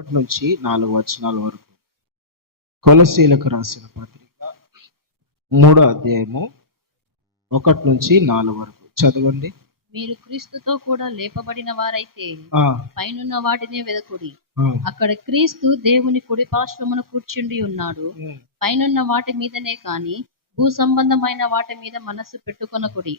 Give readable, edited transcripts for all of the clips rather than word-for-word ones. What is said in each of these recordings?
1-4 వరకు. కొలసీలకు రాసిన పత్రిక 3వ అధ్యాయము 1-4 వరకు చదవండి. మీరు క్రీస్తుతో కూడా లేపబడిన వారైతే పైనున్న వాటినే వెదకుడి. అక్కడ క్రీస్తు దేవుని కుడి పార్శ్వమున కూర్చుండి ఉన్నాడు. పైనున్న వాటి మీదనే కాని భూ సంబంధమైన వాటి మీద మనస్సు పెట్టుకొనకుడి.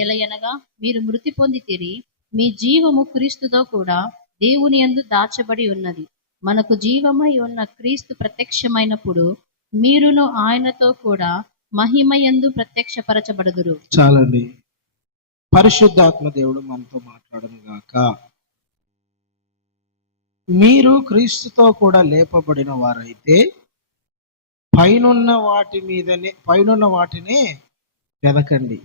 ఏలయనగా మీరు మృతి పొందితిరి, మీ జీవము క్రీస్తుతో కూడా దేవుని యందు దాచబడి ఉన్నది. మనకు జీవమై ఉన్న క్రీస్తు ప్రత్యక్షమైనప్పుడు మీరును ఆయనతో కూడా మహిమయందు ప్రత్యక్షపరచబడుదురు. చాలండి. పరిశుద్ధాత్మ దేవుడు మనతో మాట్లాడను గాక. మీరు క్రీస్తుతో కూడా లేపబడిన వారైతే పైనున్న వాటినే వెదకండి.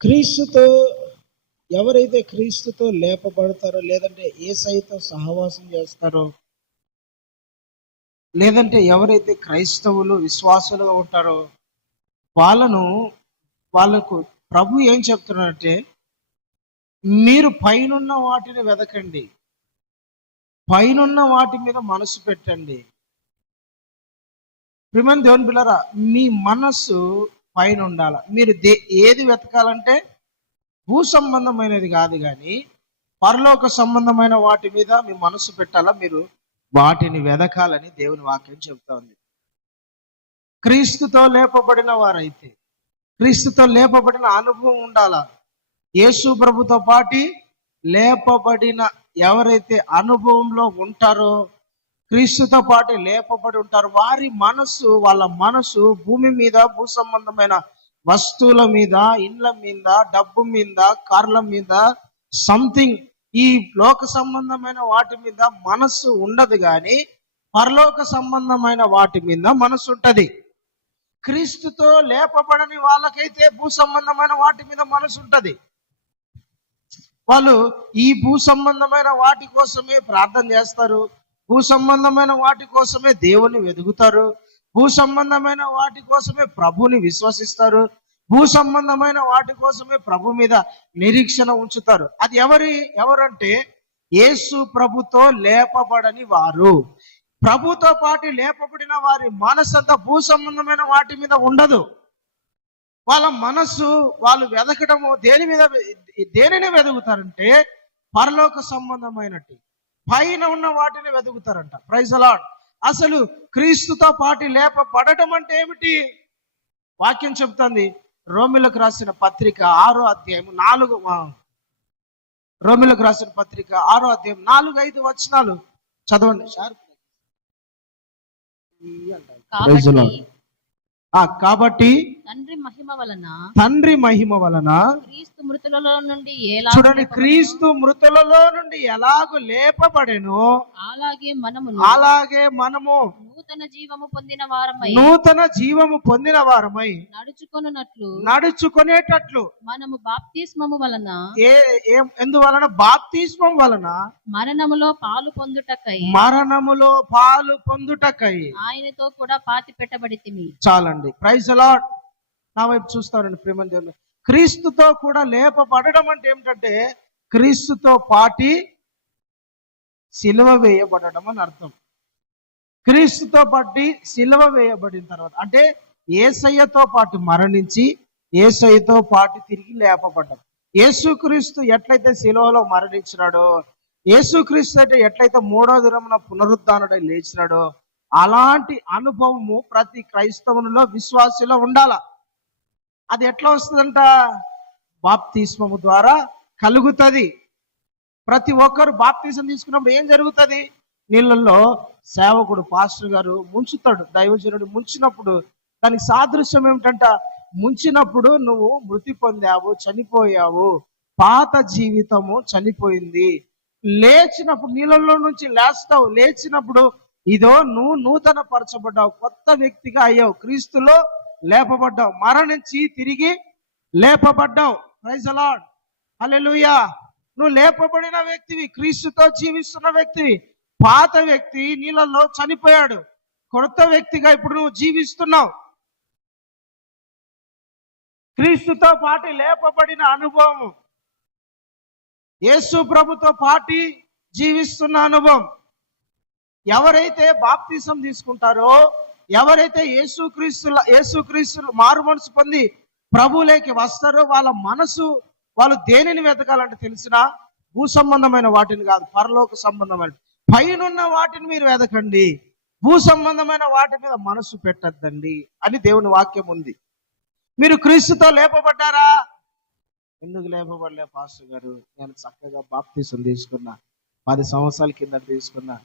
క్రీస్తుతో ఎవరైతే క్రీస్తుతో లేపబడతారో, లేదంటే యేసయ్యతో సహవాసం చేస్తారో, లేదంటే ఎవరైతే క్రైస్తవులు విశ్వాసులుగా ఉంటారో వాళ్ళకు ప్రభు ఏం చెప్తున్నారంటే, మీరు పైనున్న వాటిని వెదకండి, పైనున్న వాటి మీద మనసు పెట్టండి. ప్రియమైన దేవుని పిల్లరా, మీ మనస్సు పైన ఉండాల. మీరు ఏది వెతకాలంటే భూ సంబంధమైనది కాదు, కానీ పరలోక సంబంధమైన వాటి మీద మీ మనసు పెట్టాలా. మీరు వాటిని వెదకాలని దేవుని వాక్యం చెబుతా ఉంది. క్రీస్తుతో లేపబడిన వారైతే క్రీస్తుతో లేపబడిన అనుభవం ఉండాలా. యేసు ప్రభుతో పాటి లేపబడిన ఎవరైతే అనుభవంలో ఉంటారో, క్రీస్తుతో పాటు లేపబడి ఉంటారో, వాళ్ళ మనసు భూమి మీద భూ సంబంధమైన వస్తువుల మీద, ఇండ్ల మీద, డబ్బు మీద, కార్ల మీద, సంథింగ్ ఈ లోక సంబంధమైన వాటి మీద మనస్సు ఉండదు, కానీ పరలోక సంబంధమైన వాటి మీద మనసు ఉంటది. క్రీస్తుతో లేపబడని వాళ్ళకైతే భూ సంబంధమైన వాటి మీద మనసు ఉంటది. వాళ్ళు ఈ భూ సంబంధమైన వాటి కోసమే ప్రార్థన చేస్తారు, భూ సంబంధమైన వాటి కోసమే దేవుని వెతుకుతారు, భూ సంబంధమైన వాటి కోసమే ప్రభుని విశ్వసిస్తారు, భూ సంబంధమైన వాటి కోసమే ప్రభు మీద నిరీక్షణ ఉంచుతారు. అది ఎవరంటే యేసు ప్రభుతో లేపబడని వారు. ప్రభుతో పాటు లేపబడిన వారి మనసంతా భూ సంబంధమైన వాటి మీద ఉండదు. వాళ్ళ మనస్సు వాళ్ళు వెదకడము దేనిని వెతుకుతారంటే పరలోక సంబంధమైనట్టు పైన ఉన్న వాటిని వెతుకుతారంట. Praise the lord. అసలు క్రీస్తుతో పాటు లేపబడటం అంటే ఏమిటి? వాక్యం చెప్తుంది. రోమిలకు రాసిన పత్రిక 6వ అధ్యాయం 4-5 వచనాలు చదవండి. కాబట్టి తండ్రి మహిమ వలన క్రీస్తు మృతులలో నుండి చూడండి, క్రీస్తు మృతులలో నుండి ఎలాగో లేపబడెను, అలాగే మనము నూతన జీవము పొందిన వారమై నడుచుకునేటట్లు మనము బాప్తిస్మము వలన ఎందువలన బాప్తిస్మం వలన మరణములో పాలు పొందుటకై ఆయనతో కూడా పాతి పెట్టబడితిమి. చాలండి. Praise the Lord. నా వైపు చూస్తారండి ప్రేమ దేవుడు. క్రీస్తుతో కూడా లేపబడడం అంటే ఏమిటంటే క్రీస్తుతో పాటి సిలువ వేయబడడం అని అర్థం. క్రీస్తుతో పాటు సిలువ వేయబడిన తర్వాత అంటే యేసయ్యతో పాటు మరణించి యేసయ్యతో పాటు తిరిగి లేపబడ్డం. యేసుక్రీస్తు ఎట్లయితే సిలువలో మరణించినాడో, యేసుక్రీస్తు అయితే ఎట్లయితే 3వ దినమున పునరుద్ధానుడై లేచినాడో, అలాంటి అనుభవము ప్రతి క్రైస్తవునిలో విశ్వాసిలో ఉండాల. అది ఎట్లా వస్తుందంట? బాప్తిస్మము ద్వారా కలుగుతుంది. ప్రతి ఒక్కరు బాప్తిజం తీసుకున్నప్పుడు ఏం జరుగుతుంది? నీళ్ళల్లో సేవకుడు పాస్టర్ గారు ముంచుతాడు, దైవజనుడు ముంచినప్పుడు దానికి సాదృశ్యం ఏమిటంట? ముంచినప్పుడు నువ్వు మృతి పొందావు, చనిపోయావు, పాత జీవితము చనిపోయింది. లేచినప్పుడు నీళ్ళల్లో నుంచి లేస్తావు, లేచినప్పుడు ఇదో నువ్వు నూతన పరచబడ్డావు, కొత్త వ్యక్తిగా అయ్యావు, క్రీస్తులో లేపబడ్డావు, మరణించి తిరిగి లేపబడ్డావు. Praise the Lord. హల్లెలూయా. నువ్వు లేపబడిన వ్యక్తివి, క్రీస్తుతో జీవిస్తున్న వ్యక్తివి. పాత వ్యక్తి నీళ్ళల్లో చనిపోయాడు, కొత్త వ్యక్తిగా ఇప్పుడు నువ్వు జీవిస్తున్నావు. క్రీస్తుతో పాటు లేపబడిన అనుభవం యేసు ప్రభుతో పాటి జీవిస్తున్న అనుభవం. ఎవరైతే బాప్తిసం తీసుకుంటారో, ఎవరైతే యేసుక్రీస్తు మారు మనసు పొంది ప్రభువులోకి వస్తారో, వాళ్ళ మనసు వాళ్ళు దేనిని వెతకాలంటే తెలిసిన భూ సంబంధమైన వాటిని కాదు, పరలోక సంబంధమైన పైనున్న వాటిని మీరు వెతకండి, భూ సంబంధమైన వాటి మీద మనసు పెట్టద్దండి అని దేవుని వాక్యం ఉంది. మీరు క్రీస్తుతో లేపబడ్డారా? ఎందుకు లేపబడలే పాస్టర్ గారు? నేను చక్కగా బాప్తిసం తీసుకున్నా, 10 సంవత్సరాల కింద తీసుకున్నా,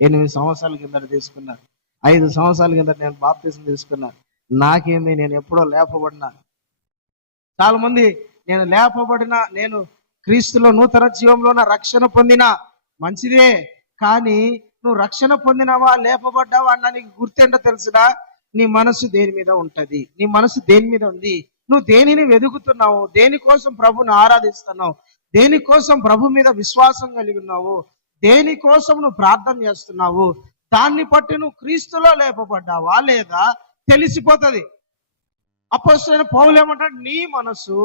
8 సంవత్సరాల కింద తీసుకున్నా, 5 సంవత్సరాల కింద నేను బాప్తిసం తీసుకున్నా, నాకేంది, నేను ఎప్పుడో లేపబడినా. చాలా మంది నేను క్రీస్తులో నూతన జీవంలో రక్షణ పొందినా మంచిదే, కానీ నువ్వు రక్షణ పొందినావా లేపబడ్డావా అన్న నీకు గుర్తేంటో తెలిసినా నీ మనసు దేని మీద ఉంటది, నీ మనసు దేని మీద ఉంది, నువ్వు దేనిని వెతుకుతున్నావు, దేనికోసం ప్రభుని ఆరాధిస్తున్నావు, దేనికోసం ప్రభు మీద విశ్వాసం కలిగి ఉన్నావు, దేనికోసం నువ్వు ప్రార్థన చేస్తున్నావు, దాన్ని బట్టి నువ్వు క్రీస్తులో లేపబడ్డావా లేదా తెలిసిపోతుంది. అపోస్తలుడైన పౌలు ఏమంటాడు, నీ మనసు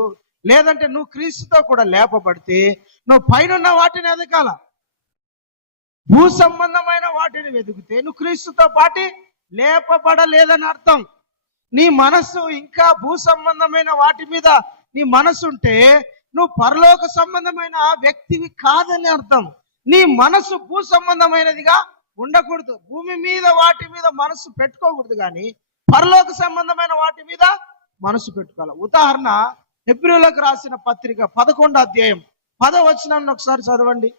లేదంటే నువ్వు క్రీస్తుతో కూడా లేపబడితే నువ్వు పైన వాటిని ఎదగాల, భూ సంబంధమైన వాటిని వెతికితే నువ్వు క్రీస్తుతో పాటి లేపబడలేదని అర్థం. నీ మనస్సు ఇంకా భూ సంబంధమైన వాటి మీద నీ మనసు ఉంటే నువ్వు పరలోక సంబంధమైన వ్యక్తివి కాదని అర్థం. నీ మనసు భూ సంబంధమైనదిగా ఉండకూడదు, భూమి మీద వాటి మీద మనసు పెట్టుకోకూడదు, కానీ పరలోక సంబంధమైన వాటి మీద మనసు పెట్టుకోవాలి. ఉదాహరణ, హెబ్రీయులకు రాసిన పత్రిక 11వ అధ్యాయం 10వ వచనాన్ని ఒకసారి చదవండి.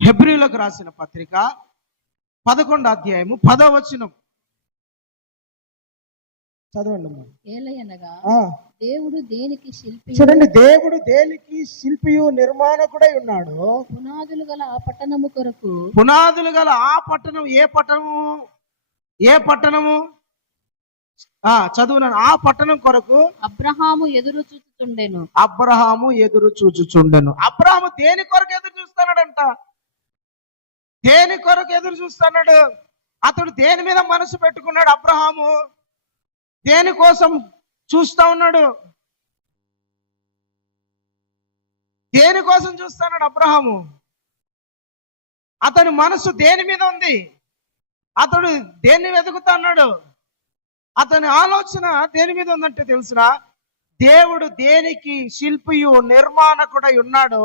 హెబ్రీయులకు రాసిన పత్రిక 11వ అధ్యాయము 10వ వచనం చదవండి. ఏలయనగా దేవుడు దేనికి శిల్పి, చూడండి, దేవుడు దేనికి శిల్పియు నిర్మాణకుడై ఉన్నాడు. పునాదులు గల ఆ పట్టణము కొరకు, పునాదులు గల ఆ పట్టణం ఏ పట్టణము చదువునాను. ఆ పట్టణం కొరకు అబ్రహాము ఎదురు చూచుచుండెను. అబ్రహాము దేని కొరకు ఎదురు చూస్తున్నాడంట? దేని కొరకు ఎదురు చూస్తున్నాడు? అతడు దేని మీద మనసు పెట్టుకున్నాడు? అబ్రహాము దేనికోసం చూస్తా ఉన్నాడు? దేనికోసం చూస్తున్నాడు అబ్రహాము? అతని మనసు దేని మీద ఉంది? అతడు దేన్ని వెతుకుతున్నాడు? అతని ఆలోచన దేని మీద ఉందంటే తెలుసునా? దేవుడు దేనికి శిల్పియు నిర్మాణకుడై ఉన్నాడో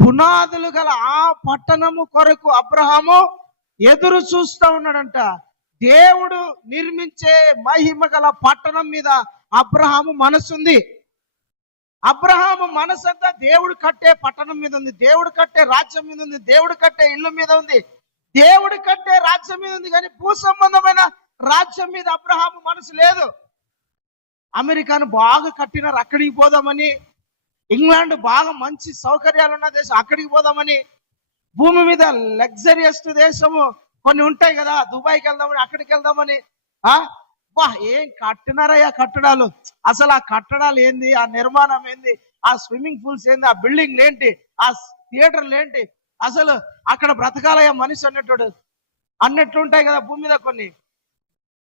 పునాదులు గల ఆ పట్టణము కొరకు అబ్రహాము ఎదురు చూస్తా ఉన్నాడంట. దేవుడు నిర్మించే మహిమ గల పట్టణం మీద అబ్రహాము మనసుంది. అబ్రహాము మనసంతా దేవుడు కట్టే పట్టణం మీద ఉంది, దేవుడు కట్టే రాజ్యం మీద ఉంది, దేవుడు కట్టే ఇల్లు మీద ఉంది, దేవుడు కట్టే రాజ్యం మీద ఉంది, కానీ భూ సంబంధమైన రాజ్యం మీద అబ్రహాము మనసు లేదు. అమెరికాను బాగా కట్టినారు, అక్కడికి పోదామని, ఇంగ్లాండ్ బాగా మంచి సౌకర్యాలు ఉన్న దేశం, అక్కడికి పోదామని, భూమి మీద లగ్జరియస్ దేశము కొన్ని ఉంటాయి కదా, దుబాయ్కి వెళ్దామని, అక్కడికి వెళ్దామని. ఏం కట్టినారయ్యా కట్టడాలు! అసలు ఆ కట్టడాలు ఏంది, ఆ నిర్మాణం ఏంది, ఆ స్విమ్మింగ్ పూల్స్ ఏంది, ఆ బిల్డింగ్లు ఏంటి, ఆ థియేటర్లు ఏంటి, అసలు అక్కడ బ్రతకాలయ్యా మనిషి అన్నట్టు ఉంటాయి కదా భూమి మీద కొన్ని.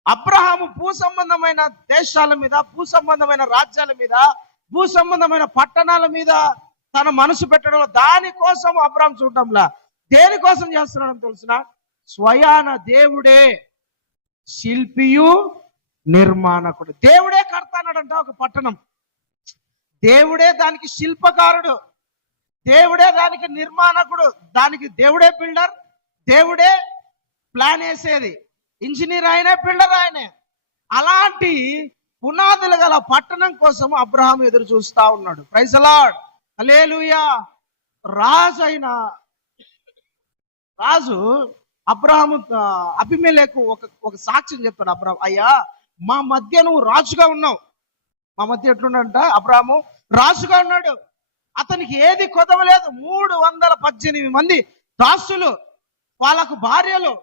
అబ్రహాము భూ సంబంధమైన దేశాల మీద, భూ సంబంధమైన రాజ్యాల మీద, భూ సంబంధమైన పట్టణాల మీద తన మనసు పెట్టడం, దానికోసం అబ్రహాం చూడటంలా దేనికోసం చేస్తున్నాడని తెలిసిన స్వయాన దేవుడే శిల్పియు నిర్మాణకుడు. దేవుడే కడతాన్నాడంట ఒక పట్టణం, దేవుడే దానికి శిల్పకారుడు, దేవుడే దానికి నిర్మాణకుడు, దానికి దేవుడే బిల్డర్, దేవుడే ప్లాన్ వేసేది, ఇంజనీర్ ఆయనే, బిల్డర్ ఆయనే. అలాంటి పునాదులు గల పట్టణం కోసం అబ్రహాం ఎదురు చూస్తా ఉన్నాడు. ప్రైజ్ ది లార్డ్, హల్లెలూయా. రాజు అబ్రహాము అబీమెలెకు ఒక సాక్ష్యం చెప్తాడు. అబ్రహాం, అయ్యా మా మధ్య నువ్వు రాజుగా ఉన్నావు. మా మధ్య ఎట్లున్నాడంట? అబ్రహాము రాజుగా ఉన్నాడు, అతనికి ఏది కొదవలేదు. 318 మంది దాసులు, వాళ్ళకు భార్యలు,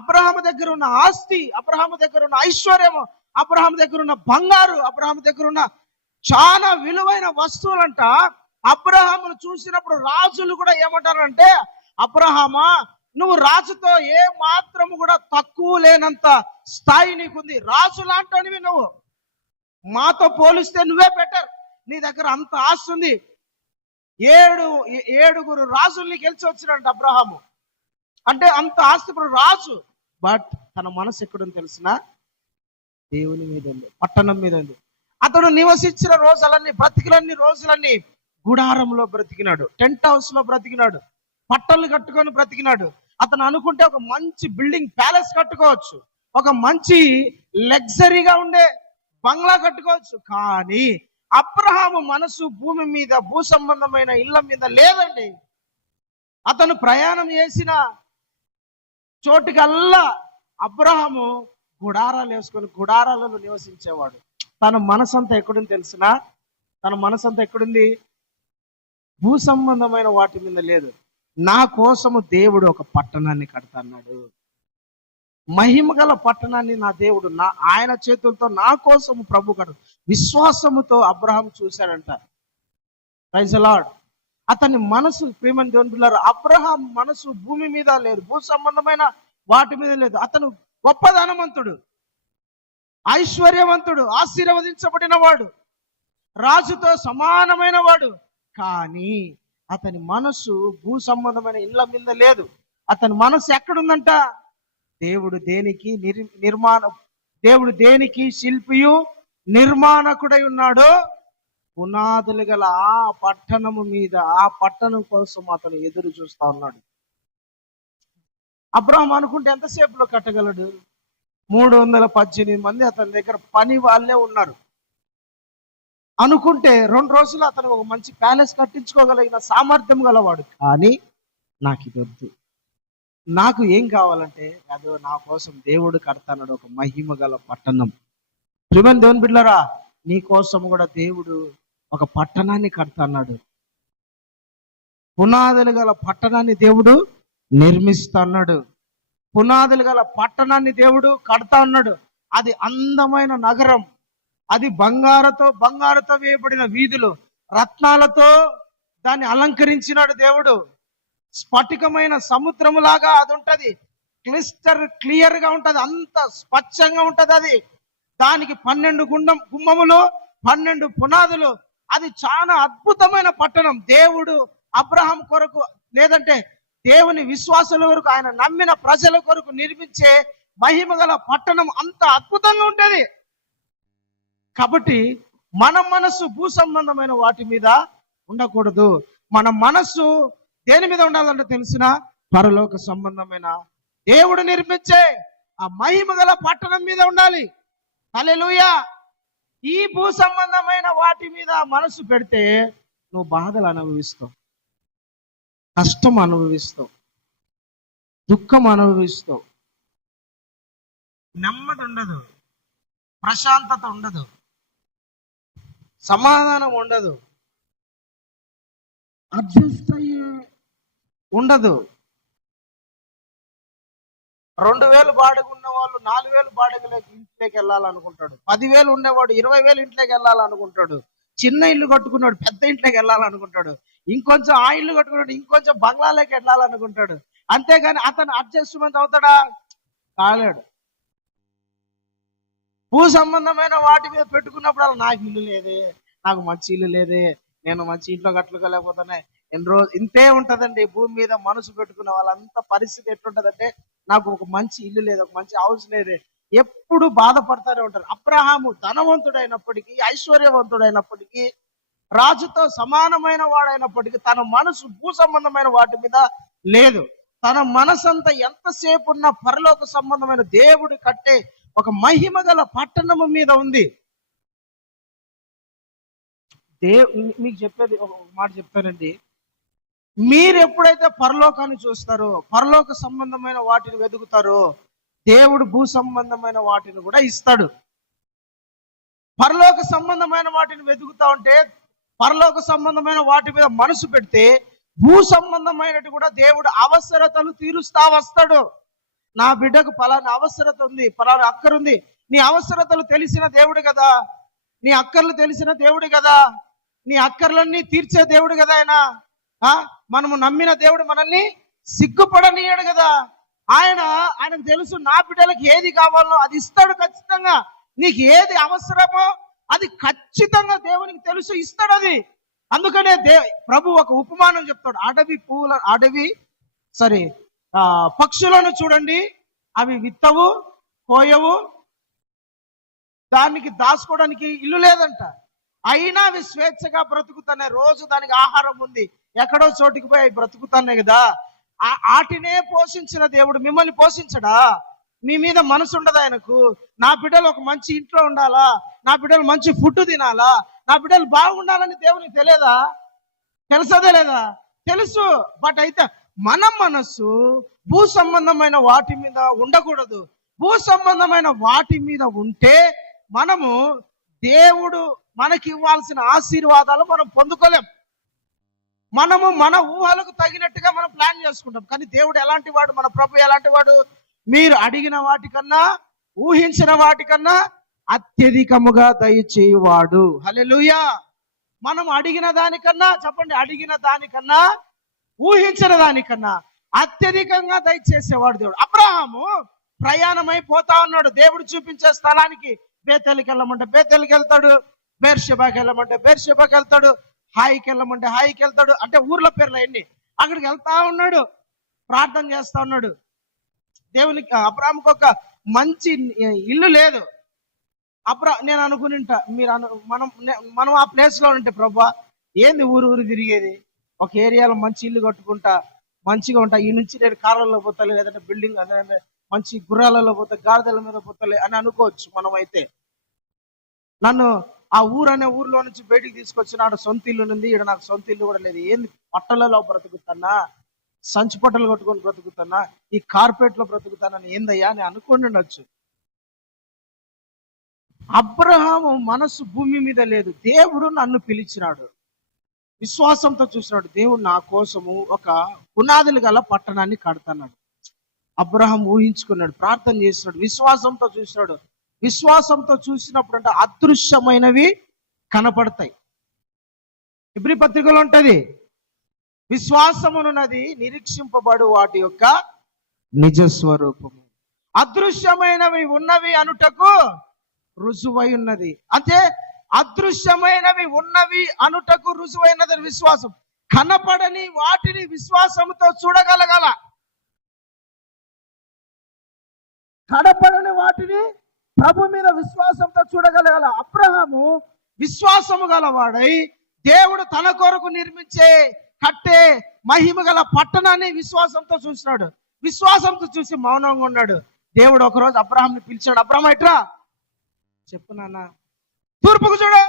అబ్రహాము దగ్గర ఉన్న ఆస్తి, అబ్రహాము దగ్గర ఉన్న ఐశ్వర్యము, అబ్రహాము దగ్గర ఉన్న బంగారు, అబ్రహాము దగ్గర ఉన్న చాలా విలువైన వస్తువులంట. అబ్రహామును చూసినప్పుడు రాజులు కూడా ఏమంటారంటే, అబ్రహామా నువ్వు రాజుతో ఏ మాత్రము కూడా తక్కువ లేనంత స్థాయి నీకుంది, రాజు లాంటివి నువ్వు, మాతో పోలిస్తే నువ్వే బెటర్, నీ దగ్గర అంత ఆస్తి ఉంది. ఏడుగురు రాజుల్ని గెలిచి వచ్చినాడు అబ్రహాము. అంటే అంత ఆస్తిపడు రాజు. బట్ తన మనసు ఎక్కడుంది తెలిసిన? దేవుని మీద ఉంది, పట్టణం మీద ఉంది. అతడు నివసించిన బ్రతికిలన్నీ రోజులన్నీ గుడారంలో బ్రతికినాడు, టెంట్ హౌస్ లో బ్రతికినాడు, పట్టలు కట్టుకొని బ్రతికినాడు. అతను అనుకుంటే ఒక మంచి బిల్డింగ్ ప్యాలెస్ కట్టుకోవచ్చు, ఒక మంచి లగ్జరీగా ఉండే బంగ్లా కట్టుకోవచ్చు. కానీ అబ్రహాము మనసు భూమి మీద, భూ సంబంధమైన ఇళ్ల మీద లేదండి. అతను ప్రయాణం చేసిన చోటుకల్లా అబ్రహాము గుడారాలు వేసుకొని గుడారాలలో నివసించేవాడు. తన మనసంతా ఎక్కడుంది తెలిసిన? తన మనసంతా ఎక్కడుంది? భూ సంబంధమైన వాటి మీద లేదు. నా కోసము దేవుడు ఒక పట్టణాన్ని కడతాన్నాడు, మహిమ గల పట్టణాన్ని నా దేవుడు ఆయన చేతులతో నా కోసము ప్రభు కడు. విశ్వాసముతో అబ్రహాం చూశాడంట. Praise the Lord. అతని మనసు, ప్రియమైన దేవుని బిడ్డలారా, అబ్రహాం మనసు భూమి మీద లేదు, భూ సంబంధమైన వాటి మీద లేదు. అతను గొప్ప ధనవంతుడు, ఐశ్వర్యవంతుడు, ఆశీర్వదించబడిన వాడు, రాజుతో సమానమైన వాడు. కానీ అతని మనసు భూ సంబంధమైన ఇళ్ళ మీద లేదు. అతని మనసు ఎక్కడుందంట? దేవుడు దేనికి శిల్పియు నిర్మాణకుడై ఉన్నాడు. పునాదులు గల ఆ పట్టణము మీద, ఆ పట్టణం కోసం అతను ఎదురు చూస్తా ఉన్నాడు. అబ్రహాం అనుకుంటే ఎంతసేపులో కట్టగలడు? 318 మంది అతని దగ్గర పని వాళ్ళే ఉన్నారు. అనుకుంటే 2 రోజులు అతను ఒక మంచి ప్యాలెస్ కట్టించుకోగలిగిన సామర్థ్యం గలవాడు. కానీ నాకు ఇది వద్దు, నాకు ఏం కావాలంటే అదో నా కోసం దేవుడు కడతాడు ఒక మహిమ గల పట్టణం. ప్రియమైన దేవుని బిడ్డలారా, నీ కోసం కూడా దేవుడు ఒక పట్టణాన్ని కడతాడు. పునాదులు గల పట్టణాన్ని దేవుడు నిర్మిస్తాడు. పునాదులు గల పట్టణాన్ని దేవుడు కడతా ఉన్నాడు. అది అందమైన నగరం, అది బంగారతో వేయబడిన వీధులు, రత్నాలతో దాన్ని అలంకరించినాడు దేవుడు. స్ఫటికమైన సముద్రములాగా అది ఉంటది, క్లియర్ గా ఉంటది, అంత స్వచ్ఛంగా ఉంటది అది. దానికి 12 గుమ్మములు, 12 పునాదులు. అది చాలా అద్భుతమైన పట్టణం. దేవుడు అబ్రహాం కొరకు, లేదంటే దేవుని విశ్వాసుల వరకు, ఆయన నమ్మిన ప్రజల కొరకు నిర్మించే మహిమ గల పట్టణం అంత అద్భుతంగా ఉంటది. కాబట్టి మన మనసు భూ సంబంధమైన వాటి మీద ఉండకూడదు. మన మనస్సు దేని మీద ఉండాలంటే తెలిసిన? పరలోక సంబంధమైన దేవుడు నిర్మించే ఆ మహిమ గల పట్టణం మీద ఉండాలి. హల్లెలూయా. ఈ భూ సంబంధమైన వాటి మీద మనసు పెడితే నువ్వు బాధలు అనుభవిస్తావు, కష్టం అనుభవిస్తావు, దుఃఖం అనుభవిస్తావు, నెమ్మది ఉండదు, ప్రశాంతత ఉండదు, సమాధానం ఉండదు, అడ్జస్ట్ అయ్యే ఉండదు. 2000 బాడుగు ఉన్న వాళ్ళు 4000 బాడుగులకి ఇంట్లోకి వెళ్ళాలనుకుంటాడు. 10,000 ఉండేవాడు 20,000 ఇంట్లోకి వెళ్ళాలనుకుంటాడు. చిన్న ఇల్లు కట్టుకున్నాడు పెద్ద ఇంట్లోకి వెళ్ళాలనుకుంటాడు. ఇంకొంచెం ఆ ఇల్లు కట్టుకున్నాడు ఇంకొంచెం బంగ్లాలోకి వెళ్ళాలనుకుంటాడు. అంతేగాని అతను అడ్జస్ట్మెంట్ అవుతాడా? కాలేడు. భూ సంబంధమైన వాటి మీద పెట్టుకున్నప్పుడు నాకు ఇల్లు లేదే, నాకు మంచి ఇల్లు లేదే, నేను మంచి ఇంట్లో కట్టుకోలేకపోతానే, ఇంతే ఉంటదండి. భూమి మీద మనసు పెట్టుకున్న వాళ్ళంతా పరిస్థితి ఎట్లుంటదంటే, నాకు ఒక మంచి ఇల్లు లేదు, ఒక మంచి హౌస్ లేదే, ఎప్పుడు బాధపడతానే ఉంటారు. అబ్రహాము ధనవంతుడైనప్పటికీ, ఐశ్వర్యవంతుడైనప్పటికీ, రాజుతో సమానమైన వాడైనప్పటికీ తన మనసు భూ సంబంధమైన వాటి మీద లేదు. తన మనసంతా ఎంతసేపు ఉన్న పరలోక సంబంధమైన దేవుడు కట్టే ఒక మహిమ గల పట్టణము మీద ఉంది. మీకు చెప్పేది ఒక మాట చెప్తానండి. మీరు ఎప్పుడైతే పరలోకాన్ని చూస్తారో, పరలోక సంబంధమైన వాటిని వెతుకుతారో, దేవుడు భూ సంబంధమైన వాటిని కూడా ఇస్తాడు. పరలోక సంబంధమైన వాటిని వెతుకుతా ఉంటే, పరలోక సంబంధమైన వాటి మీద మనసు పెడితే, భూ సంబంధమైనటి కూడా దేవుడు అవసరతలు తీరుస్తా వస్తాడు. నా బిడ్డకు పలానా అవసరత ఉంది, పలానా అక్కరుంది. నీ అవసరతలు తెలిసిన దేవుడు కదా, నీ అక్కర్లు తెలిసిన దేవుడు కదా, నీ అక్కర్లన్నీ తీర్చే దేవుడు కదా ఆయన. మనము నమ్మిన దేవుడు మనల్ని సిగ్గుపడనీయడు కదా. ఆయనకు తెలుసు నా బిడ్డలకు ఏది కావాలో అది ఇస్తాడు ఖచ్చితంగా. నీకు ఏది అవసరమో అది ఖచ్చితంగా దేవునికి తెలుసు, ఇస్తాడు అది. అందుకనే ప్రభు ఒక ఉపమానం చెప్తాడు. పక్షులను చూడండి, అవి విత్తవు, కోయవు, దానికి దాచుకోవడానికి ఇల్లు లేదంట, అయినా అవి స్వేచ్ఛగా బ్రతుకుతున్నాయి. రోజు దానికి ఆహారం ఉంది, ఎక్కడో చోటికి పోయి అవి బ్రతుకుతున్నాయి కదా. ఆటినే పోషించిన దేవుడు మిమ్మల్ని పోషించడా? మీ మీద మనసు ఉండదు ఆయనకు? నా బిడ్డలు ఒక మంచి ఇంట్లో ఉండాలా, నా బిడ్డలు మంచి ఫుడ్ తినాలా, నా బిడ్డలు బాగుండాలని దేవునికి తెలియదా? తెలుసదే లేదా? తెలుసు. బట్ అయితే మన మనస్సు భూ సంబంధమైన వాటి మీద ఉండకూడదు. భూ సంబంధమైన వాటి మీద ఉంటే మనము దేవుడు మనకి ఇవ్వాల్సిన ఆశీర్వాదాలు మనం పొందుకోలేం. మనము మన ఊహలకు తగినట్టుగా మనం ప్లాన్ చేసుకుంటాం. కానీ దేవుడు ఎలాంటి వాడు? మన ప్రభు ఎలాంటి వాడు? మీరు అడిగిన వాటికన్నా, ఊహించిన వాటికన్నా అత్యధికముగా దయచేయువాడు. హల్లెలూయా. మనం అడిగిన దానికన్నా, చెప్పండి, అడిగిన దానికన్నా, ఊహించిన దానికన్నా అత్యధికంగా దయచేసేవాడు దేవుడు. అబ్రహాము ప్రయాణమైపోతా ఉన్నాడు. దేవుడు చూపించే స్థలానికి బేతేలుకి వెళ్ళమంటే బేతేలుకి వెళ్తాడు, బెర్షెబాకి వెళ్ళమంటే బెర్షెబాకి వెళ్తాడు, హాయికి వెళ్ళమంటే హాయికి వెళ్తాడు. అంటే ఊర్ల పేర్లు అన్ని. అక్కడికి వెళ్తా ఉన్నాడు, ప్రార్థన చేస్తా ఉన్నాడు. దేవునికి అబ్రహాముకి ఒక మంచి ఇల్లు లేదు. నేను అనుకుని మనం ఆ ప్లేస్ లో ఉంటే, ప్రభా ఏంది ఊరు తిరిగేది, ఒక ఏరియాలో మంచి ఇల్లు కట్టుకుంటా మంచిగా ఉంటా, ఈ నుంచి నేను కార్లలో పోతాలే, లేదంటే బిల్డింగ్ అదే మంచి గుర్రాలలో పోతా, గాడిదల మీద పోతాలే అని అనుకోవచ్చు. మనం అయితే నన్ను ఆ అనే ఊర్లో నుంచి బయటికి తీసుకొచ్చి నాడు సొంత ఇల్లు ఉంది, ఇక్కడ నాకు సొంత ఇల్లు కూడా లేదు, ఏంది పట్టలలో బ్రతుకుతున్నా, సంచి పట్టలు కట్టుకొని బ్రతుకుతున్నా, ఈ కార్పెట్ లో బ్రతుకుతానని ఏందయ్యా అని అనుకోండి ఉండొచ్చు. అబ్రహాము మనసు భూమి మీద లేదు. దేవుడు నన్ను పిలిచినాడు, విశ్వాసంతో చూసినాడు. దేవుడు నా కోసము ఒక పునాదులు గల పట్టణాన్ని కడతాడు. అబ్రహాం ఊహించుకున్నాడు, ప్రార్థన చేసినాడు, విశ్వాసంతో చూసినాడు. విశ్వాసంతో చూసినప్పుడు అంటే అదృశ్యమైనవి కనపడతాయి. ఇబ్రీ పత్రికలో ఉంటది, విశ్వాసమునున్నది నిరీక్షింపబడు వాటి యొక్క నిజస్వరూపము, అదృశ్యమైనవి ఉన్నవి అనుటకు రుజువై ఉన్నది. అంటే అదృశ్యమైనవి ఉన్నవి అనుటకు రుజువైనది విశ్వాసం. కనపడని వాటిని విశ్వాసంతో చూడగలగాల, కనపడని వాటిని ప్రభు మీద విశ్వాసంతో చూడగలగాల. అబ్రహాము విశ్వాసము గలవాడై దేవుడు తన కొరకు నిర్మించే కట్టే మహిమ గల పట్టణాన్ని విశ్వాసంతో చూసినాడు. విశ్వాసంతో చూసి మౌనంగా ఉన్నాడు. దేవుడు ఒకరోజు అబ్రహాంని పిలిచాడు, అబ్రహాం ఎట్రా చెప్పు నాన్న, తూర్పుకు చూడు,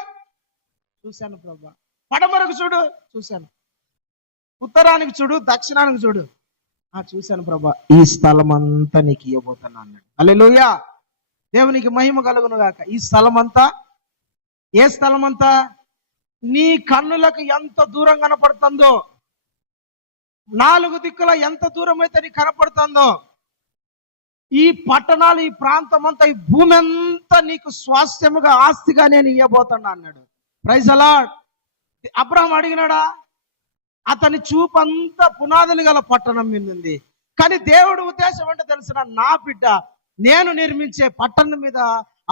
చూశాను ప్రభా, పడమరకు చూడు, చూశాను, ఉత్తరానికి చూడు, దక్షిణానికి చూడు, చూశాను ప్రభా, ఈ స్థలం అంతా నీకు ఇవ్వబోతున్నా అన్నాడు. హల్లెలూయా, దేవునికి మహిమ కలుగును గాక. ఈ స్థలం అంతా, ఏ స్థలం అంతా? నీ కన్నులకు ఎంత దూరం కనపడుతుందో, 4 దిక్కుల ఎంత దూరం అయితే నీకు కనపడుతుందో, ఈ పట్టణాలు, ఈ ప్రాంతం అంతా, ఈ భూమి అంతా నీకు స్వాస్థ్యముగా, ఆస్తిగా నేను ఇవ్వబోతున్నా అన్నాడు. Praise the Lord. అబ్రహాం అడిగినాడా? అతని చూపంతా పునాదులు గల పట్టణం మీద ఉంది. కానీ దేవుడు ఉద్దేశం అంటే తెలిసిన, నా బిడ్డ నేను నిర్మించే పట్టణం మీద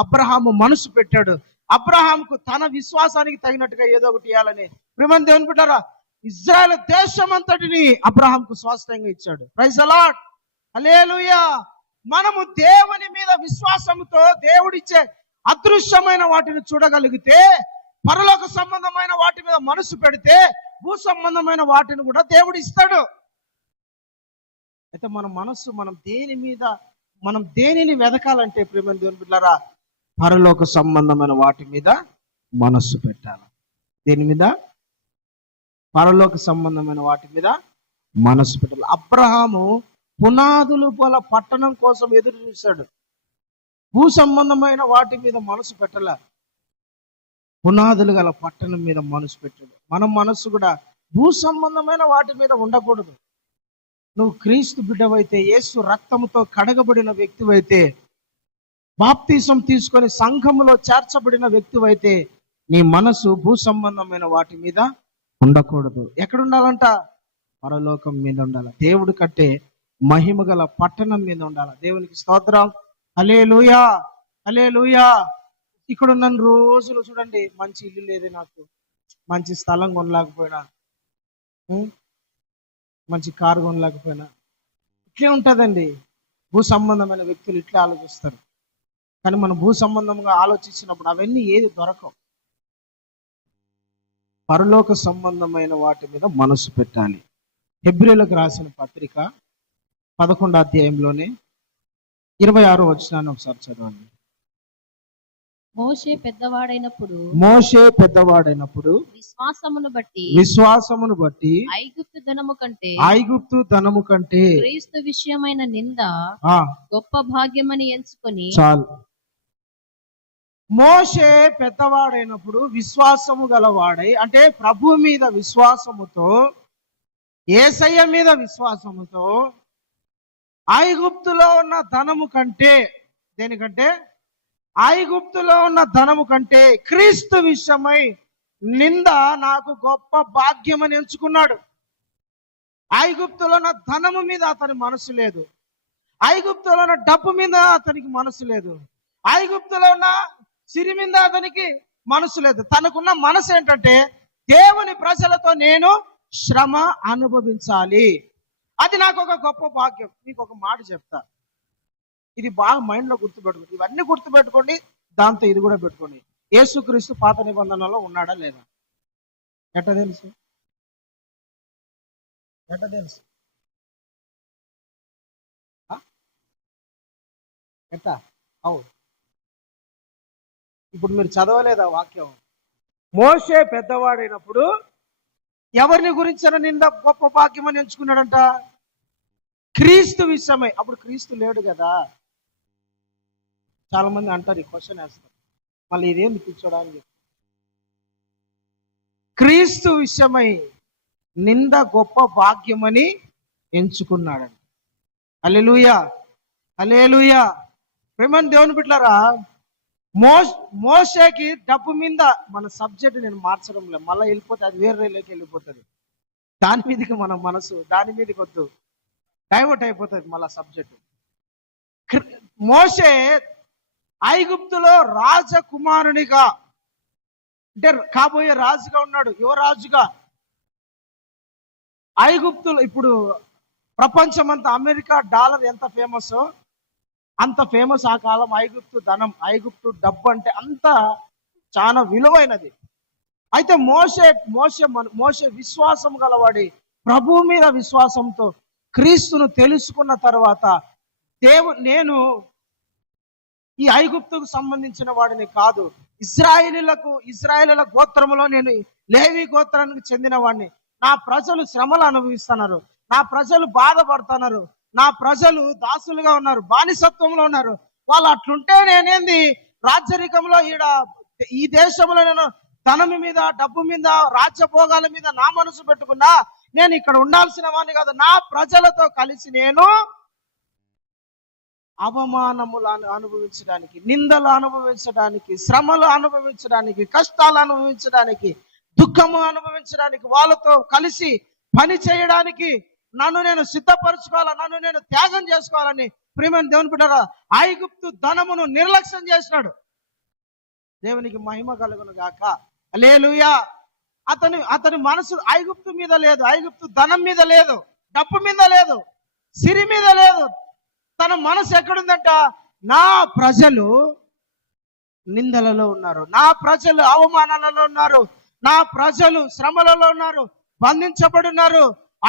అబ్రహాము మనసు పెట్టాడు. అబ్రహాంకు తన విశ్వాసానికి తగినట్టుగా ఏదో ఒకటి ఇవ్వాలని. ప్రియమైన దేవుని బిడ్డలారా, ఇజ్రాయెల్ దేశం అంతటిని అబ్రహాంకు స్వాస్థ్యంగా ఇచ్చాడు. Praise the Lord. హల్లెలూయా. మనము దేవుని మీద విశ్వాసంతో దేవుడిచ్చే అదృశ్యమైన వాటిని చూడగలిగితే, పరలోక సంబంధమైన వాటి మీద మనసు పెడితే, భూ సంబంధమైన వాటిని కూడా దేవుడు ఇస్తాడు. అయితే మన మనస్సు, మనం దేనిని వెదకాలంటే ప్రియమైన దేవుని బిడ్డలారా, పరలోక సంబంధమైన వాటి మీద మనస్సు పెట్టాలి. దేని మీద? పరలోక సంబంధమైన వాటి మీద మనస్సు పెట్టాలి. అబ్రహాము పునాదులు గల పట్టణం కోసం ఎదురు చూశాడు. భూ సంబంధమైన వాటి మీద మనసు పెట్టాల, పునాదులు గల పట్టణం మీద మనసు పెట్టాడు. మన మనస్సు కూడా భూ సంబంధమైన వాటి మీద ఉండకూడదు. నువ్వు క్రీస్తు బిడ్డవైతే, యేసు రక్తముతో కడగబడిన వ్యక్తివైతే, బాప్తీసం తీసుకొని సంఘములో చేర్చబడిన వ్యక్తివైతే, నీ మనసు భూ సంబంధమైన వాటి మీద ఉండకూడదు. ఎక్కడ ఉండాలంట? పరలోకం మీద ఉండాలి. దేవుడు కట్టే మహిమ గల పట్టణం మీద ఉండాలి. దేవునికి స్తోత్రం. హల్లెలూయా, హల్లెలూయా. ఇక్కడ ఉన్న రోజులు చూడండి, మంచి ఇల్లు లేదు నాకు, మంచి స్థలం కొనలేకపోయినా, మంచి కారు కొనలేకపోయినా ఇట్లే ఉంటుందండి. భూ సంబంధమైన వ్యక్తులు ఇట్లే ఆలోచిస్తారు. కానీ మనం భూ సంబంధంగా ఆలోచించినప్పుడు అవన్నీ ఏది దొరకవు. పరలోక సంబంధమైన వాటి మీద మనసు పెట్టాలి. హెబ్రీయులకు రాసిన పత్రిక 11వ అధ్యాయంలోనే 26వ వచనాన్ని ఒకసారి చదవండి. మోషే పెద్దవాడైనప్పుడు విశ్వాసమును బట్టి ఐగుప్తు ధనము కంటే క్రీస్తు విషయమైన నింద గొప్ప భాగ్యమని ఎంచుకొని. చాలు. మోషే పెద్దవాడైనప్పుడు విశ్వాసము గలవాడై, అంటే ప్రభు మీద విశ్వాసముతో, యేసయ్య మీద విశ్వాసముతో ఐగుప్తులో ఉన్న ధనము కంటే, దేనికంటే ఐగుప్తులో ఉన్న ధనము కంటే క్రీస్తు విషయమై నింద నాకు గొప్ప భాగ్యమని ఎంచుకున్నాడు. ఐగుప్తులో ఉన్న ధనము మీద అతని మనసు లేదు, ఐగుప్తులో ఉన్న డబ్బు మీద అతనికి మనసు లేదు, ఐగుప్తులో ఉన్న సిరి మీద అతనికి మనసు లేదు. తనకున్న మనసు ఏంటంటే దేవుని ప్రజలతో నేను శ్రమ అనుభవించాలి. అది నాకు ఒక గొప్ప భాగ్యం. మీకు ఒక మాట చెప్తా, ఇది బాగా మైండ్లో గుర్తుపెట్టుకోండి. ఇవన్నీ గుర్తుపెట్టుకోండి, దాంతో ఇది కూడా పెట్టుకోండి. యేసుక్రీస్తు పాత నిబంధనలో ఉన్నాడా లేదా? ఎట్ట తెలుసు? ఎట్టా? అవు, ఇప్పుడు మీరు చదవలేదా వాక్యం? మోషే పెద్దవాడైనప్పుడు ఎవరిని గురించిన నింద గొప్ప భాగ్యం అని ఎంచుకున్నాడంట? క్రీస్తు విషయమై. అప్పుడు క్రీస్తు లేడు కదా. చాలా మంది అంటారు, ఈ క్వశ్చన్ వేస్తారు, మళ్ళీ ఇదేంది కూర్చోడానికి. క్రీస్తు విషయమై నింద గొప్ప భాగ్యమని ఎంచుకున్నాడంట. హల్లెలూయా, హల్లెలూయా. ప్రేమని దేవుని బిడ్డలారా, మోషేకి డబ్బు మీద, మన సబ్జెక్ట్ నేను మార్చడం లేదు, మళ్ళీ వెళ్ళిపోతే అది వేరే రేలోకి వెళ్ళిపోతుంది. దాని మీదకి మన మనసు, దాని మీదకి వద్దు, డైవర్ట్ అయిపోతుంది మళ్ళా సబ్జెక్టు. మోషే ఐగుప్తులో రాజకుమారునిగా, అంటే కాబోయే రాజుగా ఉన్నాడు. యువరాజుగా ఐగుప్తులో, ఇప్పుడు ప్రపంచమంతా అమెరికా డాలర్ ఎంత ఫేమస్, అంత ఫేమస్ ఆ కాలం ఐగుప్తు ధనం, ఐగుప్తు డబ్బు అంటే అంత చాలా విలువైనది. అయితే మోషే విశ్వాసం గలవాడి, ప్రభు మీద విశ్వాసంతో క్రీస్తును తెలుసుకున్న తర్వాత, నేను ఈ ఐగుప్తుకు సంబంధించిన వాడిని కాదు, ఇశ్రాయేలీల గోత్రములో నేను లేవి గోత్రానికి చెందిన వాడిని. నా ప్రజలు శ్రమలు అనుభవిస్తున్నారు, నా ప్రజలు బాధపడుతున్నారు, నా ప్రజలు దాసులుగా ఉన్నారు, బానిసత్వంలో ఉన్నారు. వాళ్ళు అట్లుంటే నేనేంది రాజ్యరికంలో ఈ దేశంలో నేను ధనం మీద, డబ్బు మీద, రాజ్యభోగాల మీద నా మనసు పెట్టుకున్నా నేను ఇక్కడ ఉండాల్సిన వాడిని కాదు. నా ప్రజలతో కలిసి నేను అవమానములు అనుభవించడానికి, నిందలు అనుభవించడానికి, శ్రమలు అనుభవించడానికి, కష్టాలు అనుభవించడానికి, దుఃఖము అనుభవించడానికి, వాళ్ళతో కలిసి పని చేయడానికి నన్ను నేను సిద్ధపరచుకోవాలా, నన్ను నేను త్యాగం చేసుకోవాలని ప్రియమైన దేవుని బిడ్డలారా ఐగుప్తు ధనమును నిర్లక్ష్యం చేసినాడు. దేవునికి మహిమ కలుగును గాక. హల్లెలూయా. అతని మనసు ఐగుప్తు మీద లేదు, ఐగుప్తు ధనం మీద లేదు, డబ్బు మీద లేదు, సిరి మీద లేదు. తన మనసు ఎక్కడుందంట? నా ప్రజలు నిందలలో ఉన్నారు, నా ప్రజలు అవమానాలలో ఉన్నారు, నా ప్రజలు శ్రమలలో ఉన్నారు, బంధించబడున్నారు,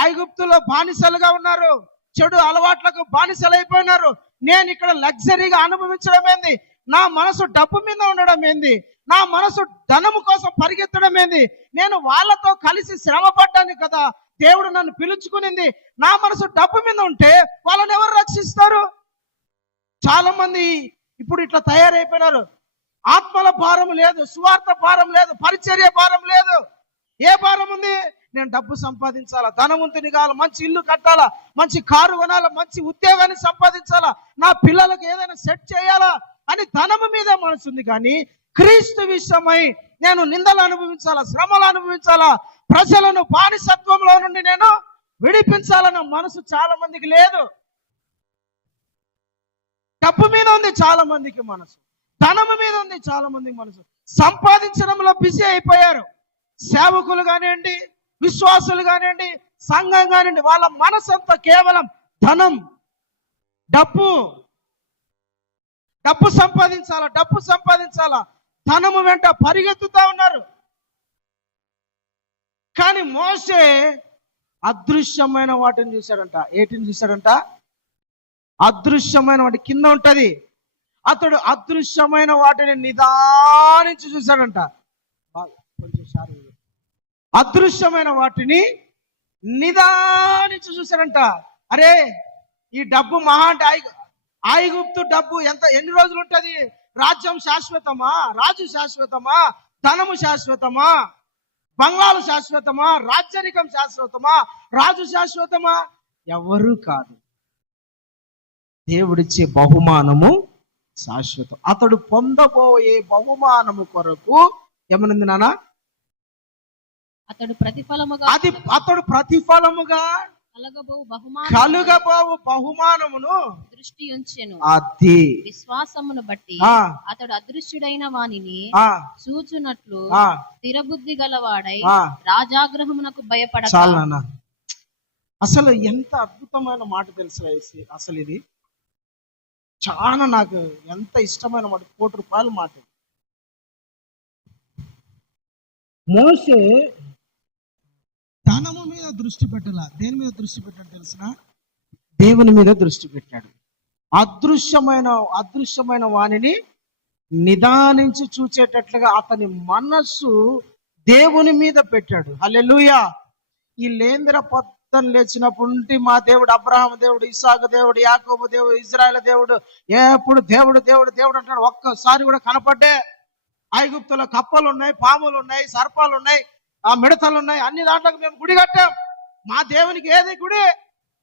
ఐగుప్తులో బానిసలుగా ఉన్నారు, చెడు అలవాట్లకు బానిసలైపోయినారు. నేను ఇక్కడ లగ్జరీగా అనుభవించడం ఏంది? నా మనసు డబ్బు మీద ఉండడం ఏంది? నా మనసు ధనము కోసం పరిగెత్తడం ఏంది? నేను వాళ్ళతో కలిసి శ్రమ పడ్డాను కదా దేవుడు నన్ను పిలుచుకునింది. నా మనసు డబ్బు మీద ఉంటే వాళ్ళని ఎవరు రక్షిస్తారు? చాలా మంది ఇప్పుడు ఇట్లా తయారైపోయినారు. ఆత్మల భారం లేదు, సువార్త భారం లేదు, పరిచర్య భారం లేదు. ఏ భారం ఉంది? నేను డబ్బు సంపాదించాలా, ధనవంతుని కావాలా, మంచి ఇల్లు కట్టాలా, మంచి కారు కొనాలా, మంచి ఉద్యోగాన్ని సంపాదించాలా, నా పిల్లలకు ఏదైనా సెట్ చేయాలా అని ధనము మీదే మనసు ఉంది. కానీ క్రీస్తు విషయమై నేను నిందలు అనుభవించాలా, శ్రమలు అనుభవించాలా, ప్రజలను బానిసత్వంలో నుండి నేను విడిపించాలన్న మనసు చాలా మందికి లేదు. డబ్బు మీద ఉంది చాలా మందికి మనసు, ధనము మీద ఉంది చాలా మందికి మనసు. సంపాదించడంలో బిజీ అయిపోయారు, సేవకులు కానివ్వండి, విశ్వాసులు కానివ్వండి, సంఘం కానివ్వండి, వాళ్ళ మనసంతా కేవలం ధనం, డబ్బు, డబ్బు సంపాదించాలా, డబ్బు సంపాదించాలా, ధనము వెంట పరిగెత్తుతా ఉన్నారు. కానీ మోషే అదృశ్యమైన వాటిని చూశాడంట. ఏటిని చూశాడంట? అదృశ్యమైన వాటి కింద ఉంటది. అతడు అదృశ్యమైన వాటిని నిదానించి చూశాడంట. కొంచెం సారి, అదృశ్యమైన వాటిని నిదానించి చూశాడంట. అరే, ఈ డబ్బు మహా అంటే ఐగుప్తు డబ్బు ఎన్ని రోజులు ఉంటది? రాజ్యం శాశ్వతమా? రాజు శాశ్వతమా? ధనము శాశ్వతమా? బంగ్లాలు శాశ్వతమా? రాజ్యరికం శాశ్వతమా? రాజు శాశ్వతమా? ఎవరు కాదు. దేవుడిచ్చే బహుమానము శాశ్వతం. అతడు పొందబోయే బహుమానము కొరకు ఏమనుంది నాన్న? అతడు ప్రతిఫలముగా కలుగబోవు బహుమానమును దృష్టి ఉంచెను. అది విశ్వాసమును బట్టి అతడు అదృశ్యుడైన వానిని చూచునట్లు స్థిరబుద్ధి గలవాడై రాజాగ్రహమునకు భయపడ. చాలు నాన్న. అసలు ఎంత అద్భుతమైన మాట తెలుసు అసలు ఇది. చాలా నాకు ఎంత ఇష్టమైన మాట. ₹1,00,000 మాట. మోషే ధనము మీద దృష్టి పెట్టాల. దేని మీద దృష్టి పెట్టాడు తెలిసిన? దేవుని మీద దృష్టి పెట్టాడు. అదృశ్యమైన వాణిని నిదానించి చూచేటట్లుగా అతని మనస్సు దేవుని మీద పెట్టాడు. హల్లెలూయా. ఈ లేంద్ర పొద్దున లేచినప్పుడు నుండి మా దేవుడు అబ్రహాము దేవుడు, ఇస్సాకు దేవుడు, యాకోబు దేవుడు, ఇజ్రాయేల్ దేవుడు, ఎప్పుడు దేవుడు దేవుడు దేవుడు అంటాడు. ఒక్కసారి కూడా కనపడ్డే? ఐగుప్తులో కప్పలు ఉన్నాయి, పాములు ఉన్నాయి, సర్పాలు ఉన్నాయి, ఆ మిడతలు ఉన్నాయి, అన్ని దాంట్లోకి మేము గుడి కట్టాం. మా దేవునికి ఏది గుడి?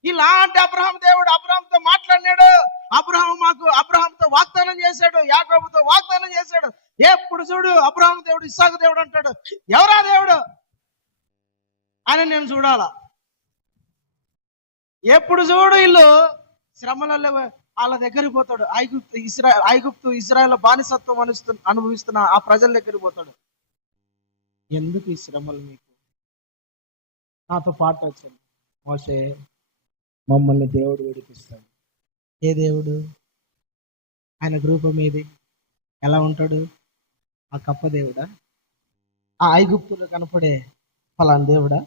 ఇలాంటి అబ్రహాం దేవుడు అబ్రహాంతో మాట్లాడినాడు. అబ్రహాంతో వాగ్దానం చేశాడు, యాకోబుతో వాగ్దానం చేశాడు. ఎప్పుడు చూడు అబ్రహాం దేవుడు, ఇస్సాకు దేవుడు అంటాడు. ఎవరా దేవుడు అని నేను చూడాలా? ఎప్పుడు చూడు ఇల్లు శ్రమలలో వాళ్ళ దగ్గరికి పోతాడు. ఐగుప్తు ఇజ్రాయెల్ బానిసత్వం అనుభవిస్తున్న ఆ ప్రజల దగ్గరికి పోతాడు. ఎందుకు ఈ శ్రమలు మీకు? నాతో పాటు వచ్చాడు. మోషే, మమ్మల్ని దేవుడు విడిపిస్తాడు. ఏ దేవుడు? ఆయన రూపం ఏది? ఎలా ఉంటాడు? ఆ కప్ప దేవుడా? ఆ ఐగుప్తులో కనపడే ఫలానా దేవుడా?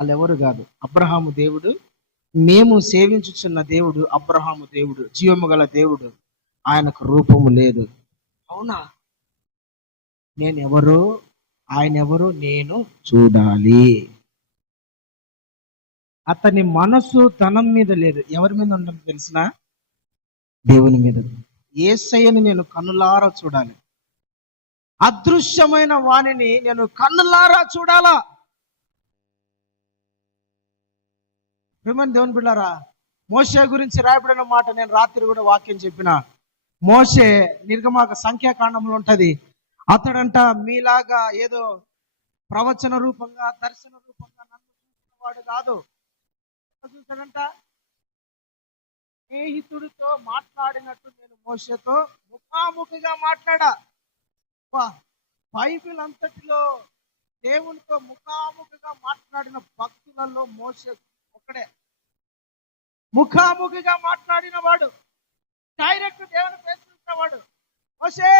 వాళ్ళు ఎవరు కాదు. అబ్రహాము దేవుడు, మేము సేవించుచున్న దేవుడు అబ్రహాము దేవుడు, జీవము గల దేవుడు. ఆయనకు రూపము లేదు. అవునా? నేనెవరో ఆయన ఎవరో నేను చూడాలి. అతని మనసు ధనం మీద లేదు. ఎవరి మీద ఉండదు తెలిసిన? దేవుని మీద. యేసయ్యని నేను కన్నులారా చూడాలి. అదృశ్యమైన వాణిని నేను కన్నులారా చూడాలా. ప్రేమని దేవుని బిడ్డారా, మోషే గురించి రాయబడిన మాట నేను రాత్రి కూడా వాక్యం చెప్పిన. మోషే నిర్గమాక సంఖ్యాకాండంలో ఉంటది. అతడంట మీలాగా ఏదో ప్రవచన రూపంగా, దర్శన రూపంగా నన్ను చూసినవాడు కాదు. చూసాడంట, స్నేహితుడితో మాట్లాడినట్టు నేను మోషేతో ముఖాముఖిగా మాట్లాడా. బైబిల్ అంతటిలో దేవునితో ముఖాముఖిగా మాట్లాడిన భక్తులలో మోషే ఒక్కడే. ముఖాముఖిగా మాట్లాడిన వాడు, డైరెక్ట్ దేవుని ప్రశ్నించినవాడు మోషే.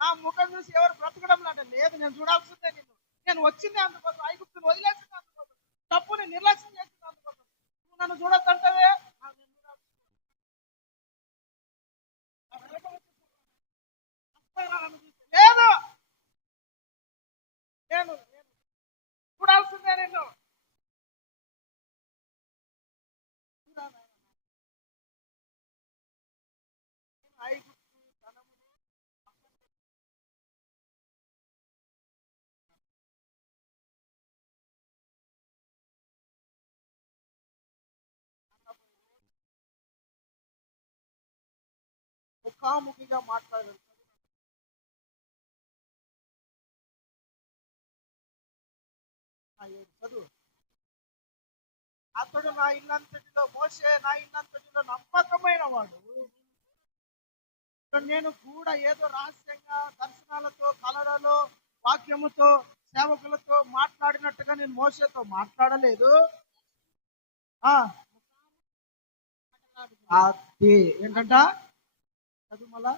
నా ముఖం చూసి ఎవరు బ్రతకడం లేదు, నేను చూడాల్సిందే నిన్ను. నేను వచ్చిందే అందుకోసం, ఐగుప్తుని వదిలేసింది అందుకోసం, తప్పుని నిర్లక్ష్యం చేసింది అందుకోసం. నువ్వు నన్ను చూడొద్దంటావే, లేదు, నేను చూడాల్సిందే నిన్ను. ముఖాముఖిగా మాట్లాడారు. చదువు. అతడు నా ఇల్లంతటిలో, మోషే నా ఇల్లంతటిలో నమ్మకమైన వాడు. నేను కూడా ఏదో రహస్యంగా దర్శనాలతో, కలలలో, వాక్యముతో, సేవకులతో మాట్లాడినట్టుగా నేను మోషేతో మాట్లాడలేదు. ఆ అది ఏంటంట చదువు మళ్ళా.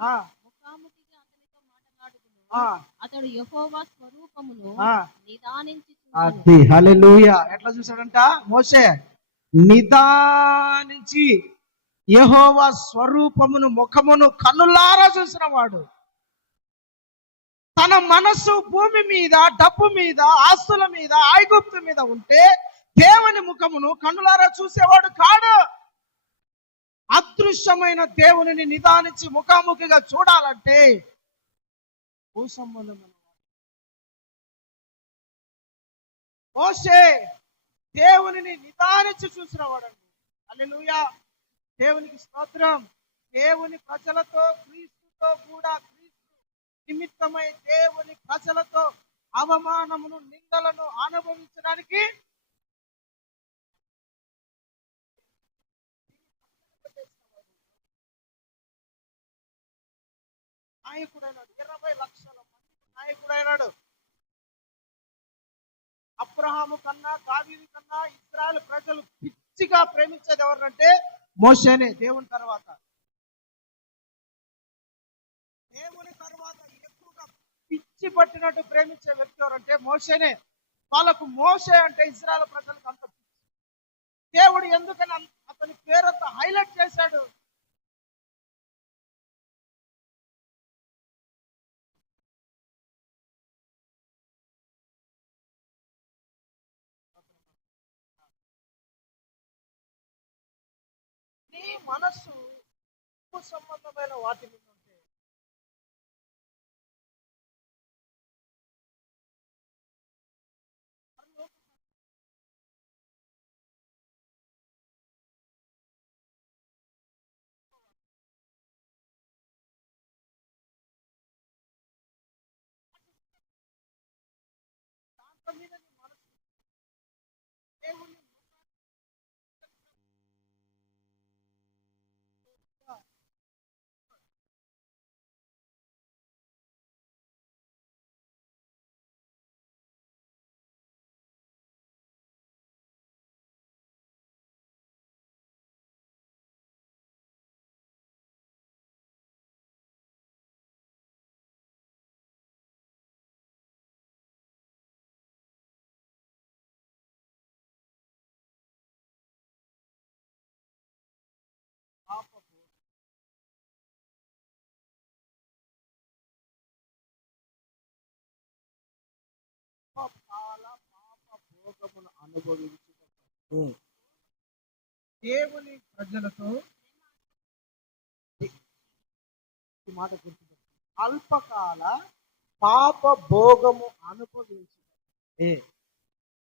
ఆ, ముఖాముఖిగా అతనితో మాట్లాడుదును. ఆ, అతడు యెహోవా స్వరూపమును ఆ. నిదానించి అది చూసెను. హల్లెలూయా. ఎట్లా చూసాడంట మోషే? నిదానించి యెహోవా స్వరూపమును, ముఖమును కన్నులారా చూసిన వాడు. తన మనస్సు భూమి మీద, డబ్బు మీద, ఆస్తుల మీద, ఐగుప్తు మీద ఉంటే దేవుని ముఖమును కన్నులారా చూసేవాడు కాడు. అదృశ్యమైన దేవునిని నిదానించి ముఖాముఖిగా చూడాలంటే భూ సంబంధమైన మోషే దేవునిని నిదానించి చూసిన వాడండి. హల్లెలూయా. దేవునికి స్తోత్రం. దేవుని ప్రజలతో, క్రీస్తుతో కూడా, క్రీస్తు నిమిత్తమై దేవుని ప్రజలతో అవమానమును, నిందలను అనుభవించడానికి నాయకుడైనాడు. 20 లక్షల మంది నాయకుడైనాడు. అబ్రహాము కన్నా, దావీదు కన్నా ఇశ్రాయేలు ప్రజలు పిచ్చిగా ప్రేమించేది ఎవరంటే మోషేనే. దేవుని తర్వాత, దేవుని తర్వాత ఎక్కువగా పిచ్చి పట్టినట్టు ప్రేమించే వ్యక్తి ఎవరంటే మోషేనే. వాళ్ళకు మోషే అంటే ఇశ్రాయేలు ప్రజలకు అంత పిచ్చి. దేవుడు ఎందుకని అతని పేరంతా హైలైట్ చేశాడు? నీ మనస్సు భూ సంబంధమైన వాటి మీద ఉంటే దాంట్లో మీద నీ మనస్సు దేవుని పాపము, పాల పాప భోగమును అనుభవించుటకు దేవుని ప్రజలతో ఈ మాట గుర్తుపెట్టుకోండి. అల్పకాల పాప భోగము అనుభవించుటకు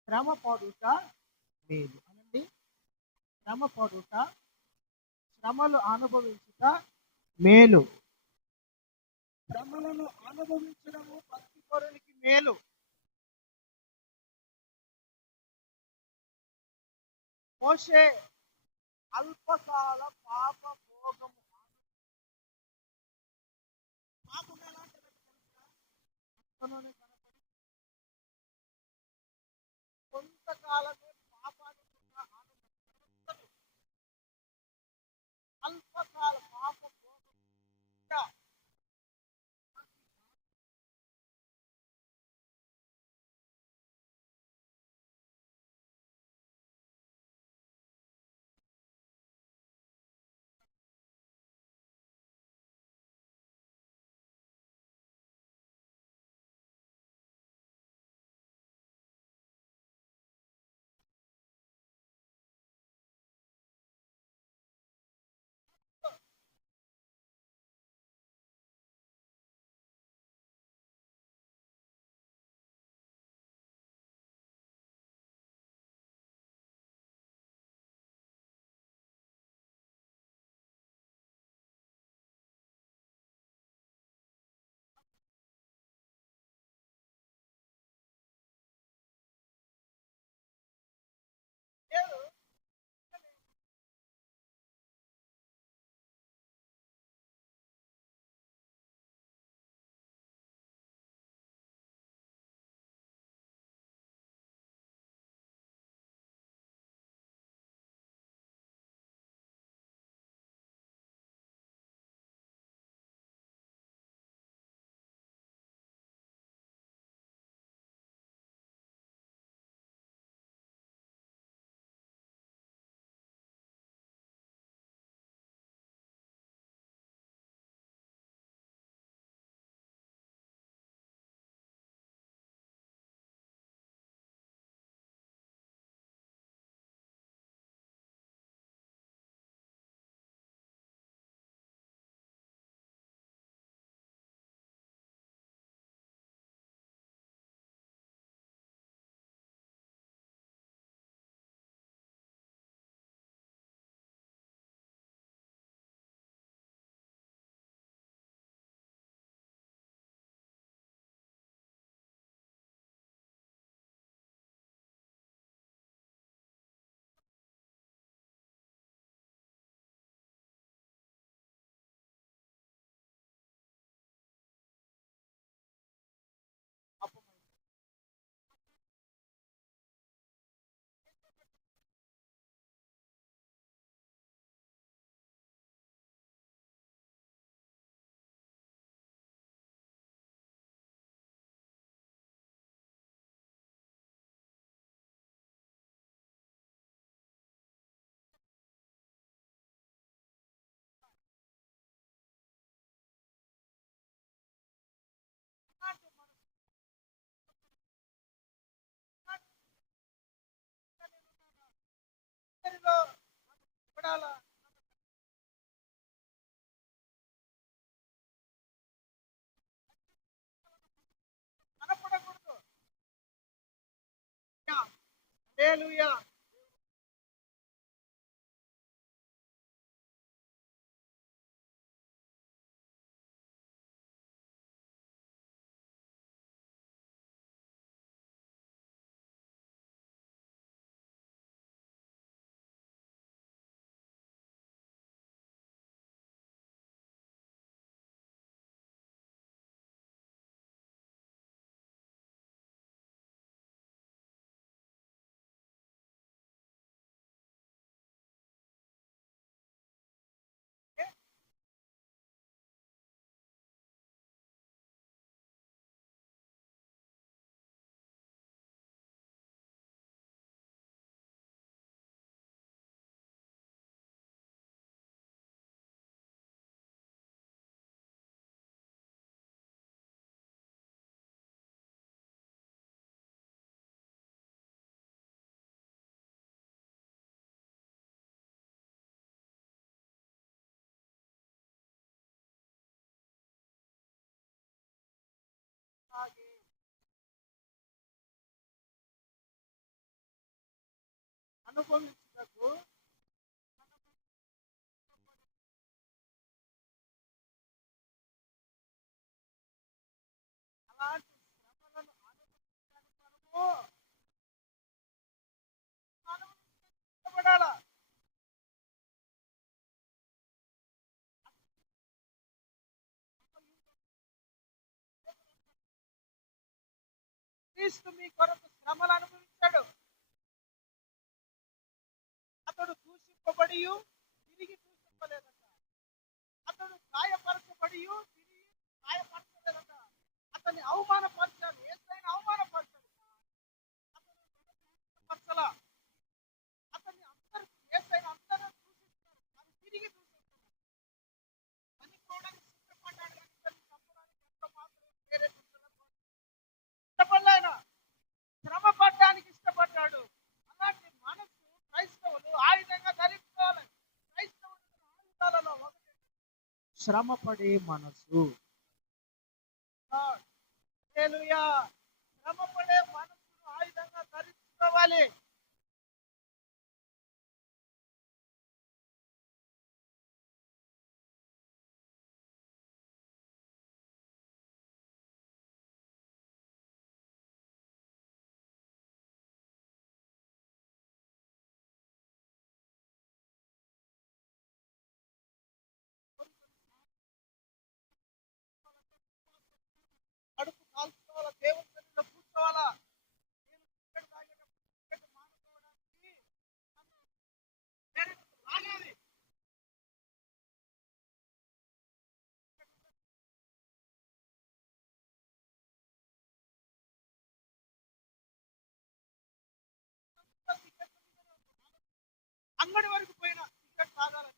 శ్రమ పడుట మేలు అనండి. శ్రమ పడుట, శ్రమలు అనుభవించుట మేలు. శ్రమలను అనుభవించడము భక్తి పరునికి మేలు. మోషే అల్పకాల పాప భోగము, పాపం ఎలాంటిదో తెలుసా? ఆత్మలోనే కనపడి కొంతకాలమే పాపాన్ని కూడా అనుభవించదు. అల్పకాల పాప భోగం అందరిలో చూడాలా, కనపడకూడదు. హల్లెలూయా. అలాగే అనుభవించుటకు అలాంటి శ్రమలను అనుభవించడానికి మనము ఇష్టపడాలా. క్రీస్తు మీ కొరకు శ్రమలు అనుభవించాడు. అతడు దూషింపబడి తిరిగి దూషింపలేదట. అతడు గాయపరచబడి తిరిగి గాయపరచలేదట. అతన్ని అవమానపరిచాడు, యేసయ్యను అవమానపరిచాడు. అతను పరచల. అతన్ని అందరూ యేసయ్యను అందరూ దూషిస్తారు, కానీ తిరిగి దూషిస్తారు. చనిపోవడానికి సిద్ధపడ్డాడు, కానీ ఇతన్ని చంపడానికి ఎంత మాత్రం ఇష్టపడలేన శ్రమ పడ్డానికి ఇష్టపడ్డాడు. అలాంటి మనసు క్రైస్తవులు ఆయుధంగా ధరించుకోవాలి. క్రైస్తవులు ఆయుధాలలో ఒకటి శ్రమపడే మనసు. హల్లెలూయా. శ్రమపడే మనసును ఆయుధంగా ధరించుకోవాలి. కడుపు కాల్చుకోవాలా, దేవుని సన్నిధిలో కూర్చోవాలా. నేను టికెట్ తాగేటప్పుడు టికెట్ మానుకోవడానికి రాగాలి. అంగడి వరకు పోయిన టికెట్ తాగాలని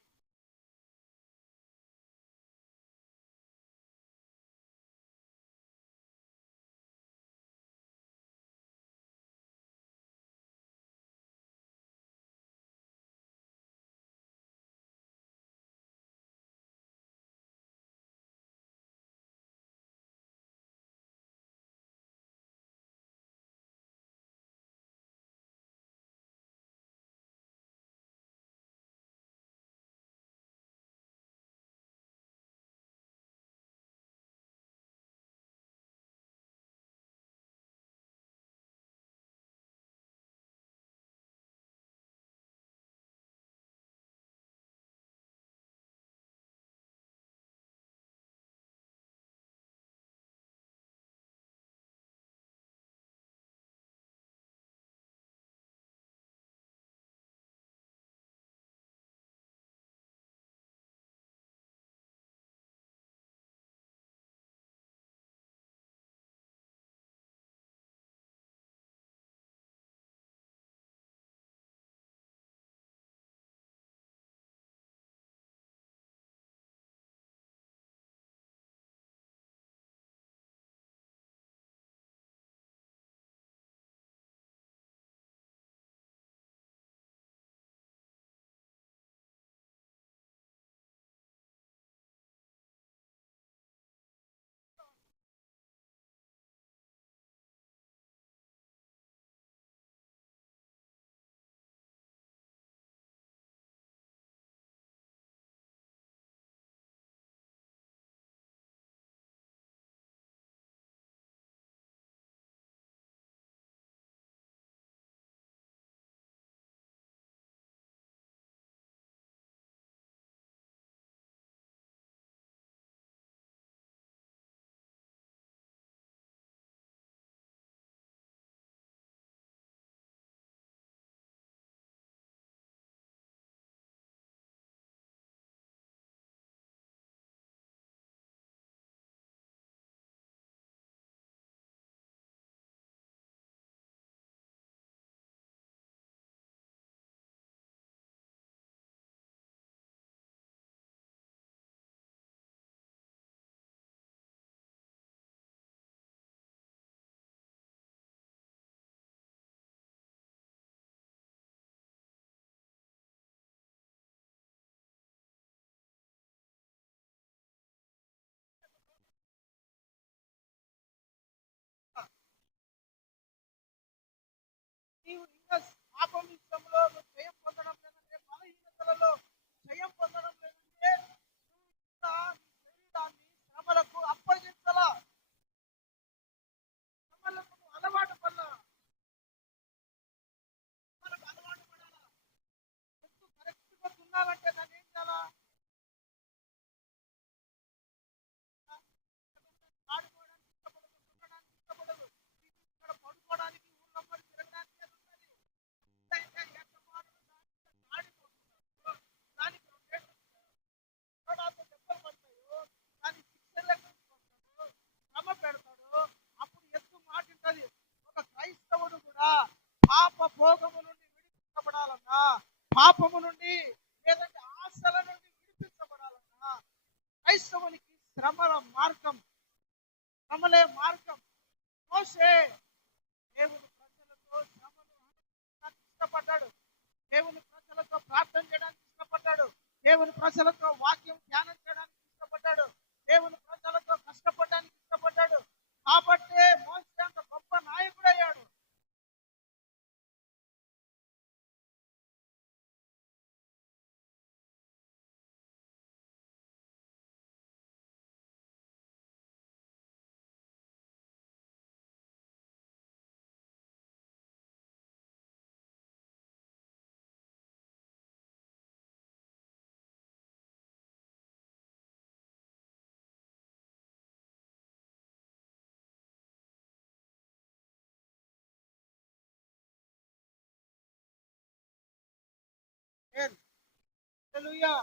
ఉండాలంటే దాన్ని ఏం చేయాలా? ఆడుకోవడానికి ఇష్టపడదు, తిరగడానికి ఇష్టపడదు, ఇక్కడ పడుకోవడానికి ఊళ్ళమ్మడి తిరగడానికి అది ఉన్నది. అయితే ఎంతమాత్రం ఆడిపోతున్నాడు, దానికి దెబ్బలు పడతాయో, దానికి శిక్షలు కొడతాడు, శ్రమ పెడతాడు, అప్పుడు ఎక్కువ మాట ఉంటుంది. ఒక క్రైస్తవుడు కూడా పాప భోగము నుండి విడిపించబడాలన్నా, పాపము నుండి లేదంటే ఆశల నుండి విడిపించబడాలన్నా క్రైస్తవునికి శ్రమల మార్గం, శ్రమలే మార్గం. మోషే దేవుని ప్రజలతో శ్రమలు అనుభవించడానికి ఇష్టపడ్డాడు, దేవుని ప్రజలతో ప్రార్థన చేయడానికి ఇష్టపడ్డాడు, దేవుని ప్రజలతో వాక్యం ధ్యానం చేయడానికి ఇష్టపడ్డాడు, దేవుని ప్రజలతో కష్టపడడానికి ఇష్టపడ్డాడు. కాబట్టే మోషే అంత గొప్ప నాయకుడు అయ్యాడు. హల్లెలూయా.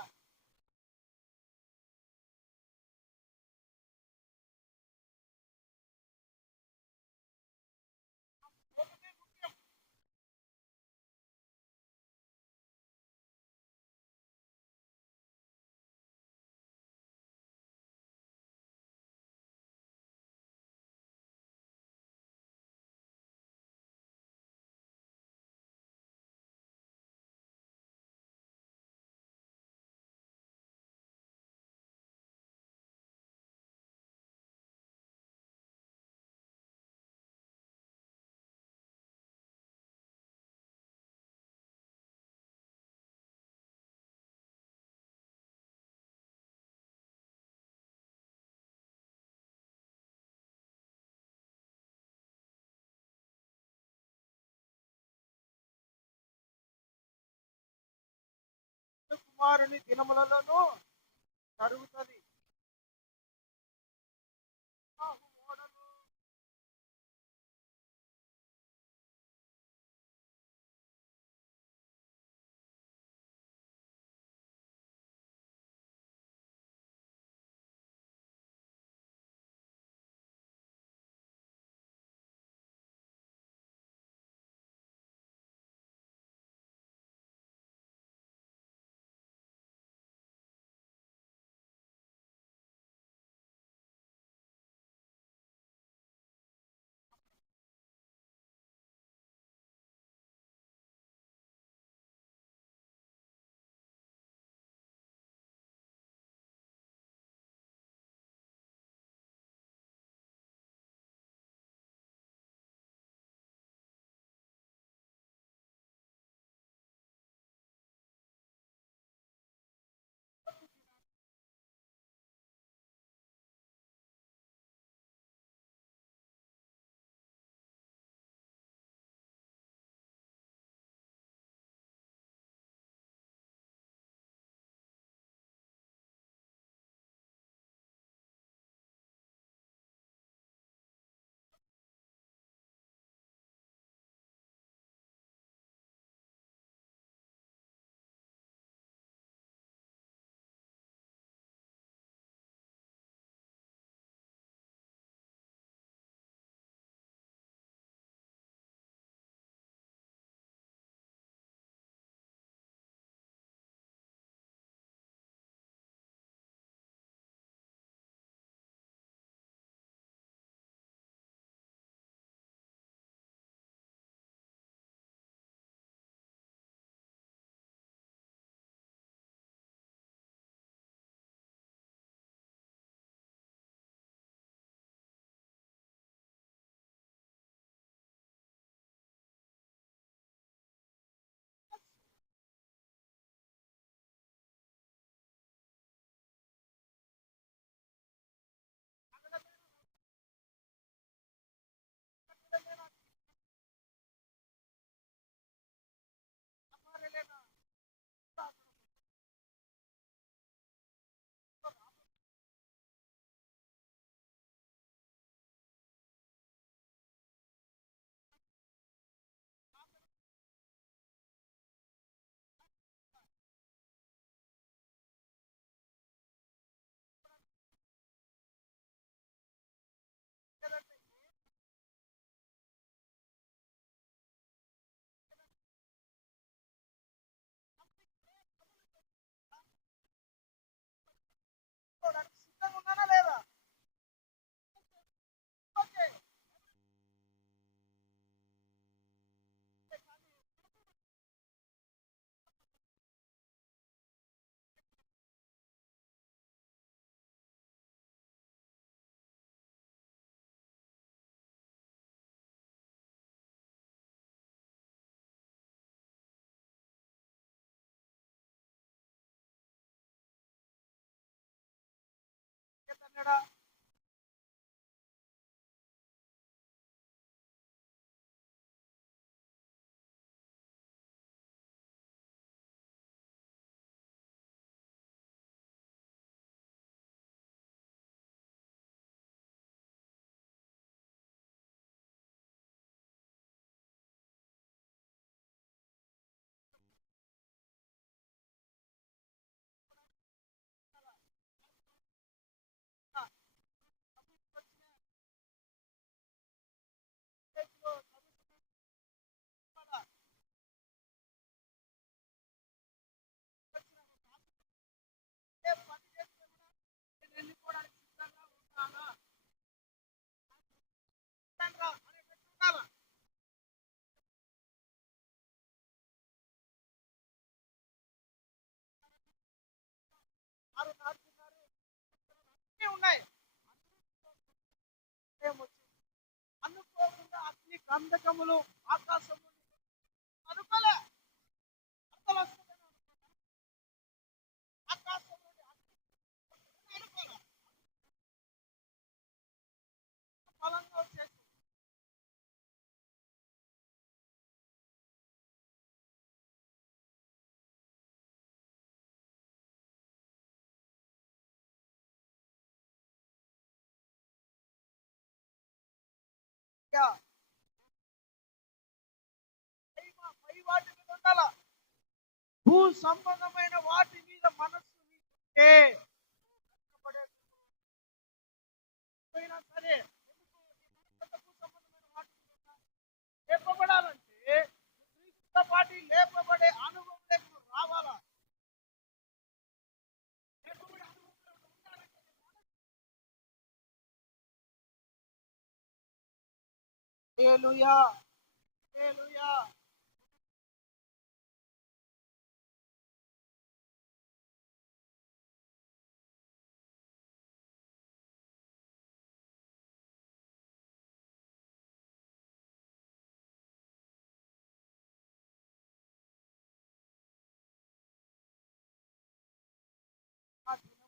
కుమారుని దినములలోనూ జరుగుతుంది. అన్నాడా? ఉన్నాయి అనుకోకుండా అగ్ని గంధకములు ఆకాశము అనుకోలే. అంతలు వస్తుందని ఆకాశం నుండి అగ్ని అనుకోలే. బలంగా వచ్చేసి పై వాటి మీద ఉండాల. భూ సంబంధమైన వాటి మీద మనస్సు నీకుంటే పోయినా సరే భూ సంబంధమైన వాటి మీద లేపబడాలంటే క్రీస్తుతో పాటు లేపబడే అనుభవం లేకుండా రావాలా. లేపబడే అనుభవం ఉండాలంటే హల్లెలూయా, హల్లెలూయా. ఆ దినము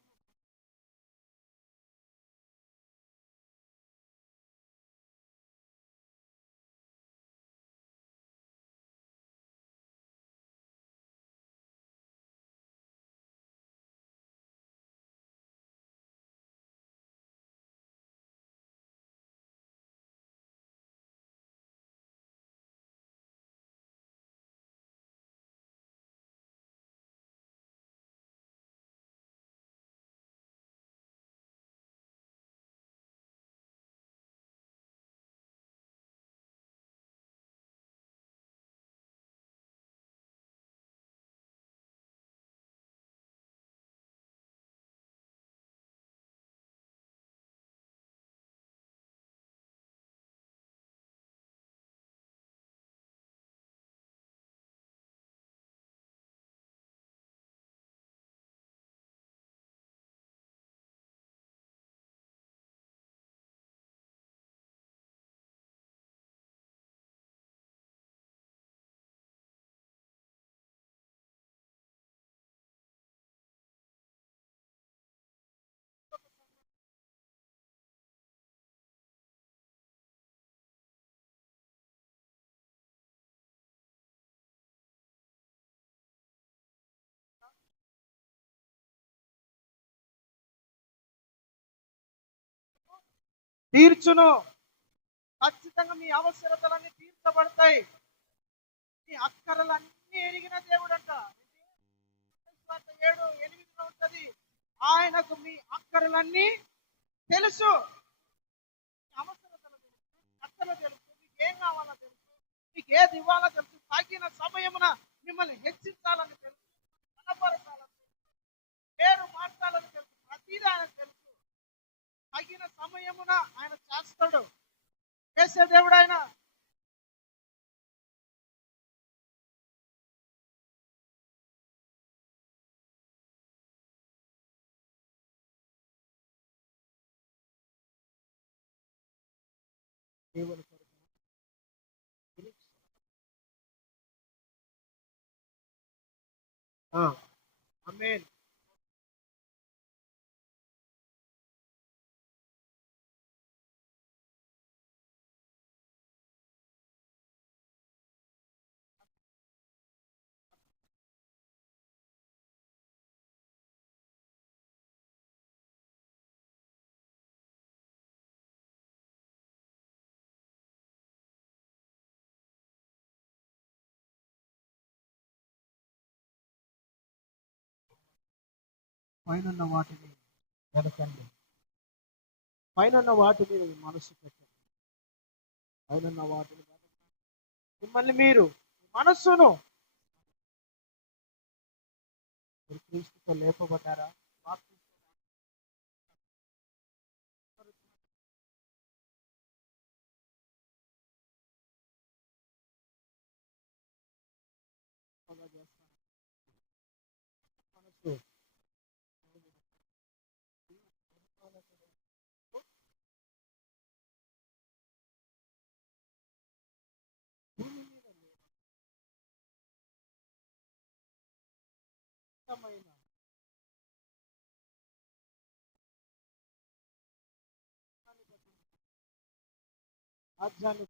తీర్చును. ఖచ్చితంగా మీ అవసరతలన్నీ తీర్చబడతాయి. మీ అక్కరలన్నీ ఎరిగిన దేవుడంట. 7:8 ఉంటది. ఆయనకు మీ అక్కరలన్నీ తెలుసు. అవసరతలు తెలుసు, అక్కలు తెలుసు, మీకు ఏం కావాలో తెలుసు, మీకు ఏది ఇవ్వాలో తెలుసు, తగిన సమయమున మిమ్మల్ని హెచ్చించాలని తెలుసు, కనపరచాలని తెలుసు, పేరు మార్చాలని తెలుసు, ప్రతిదీ ఆయన తెలుసు. తగిన సమయమున ఆయన చేస్తాడు. చేసే దేవుడు ఆయన. దేవుని ఆమేన్. పైనున్న వాటిని వెనకండి. పైనున్న వాటిని మనసు పెట్టండి. పైనున్న వాటిని మిమ్మల్ని మీరు మనస్సును క్రీస్తుతో లేపబడ్డారా? మనస్సు భూమి మీద లేఖమైన రాజ్యాన్ని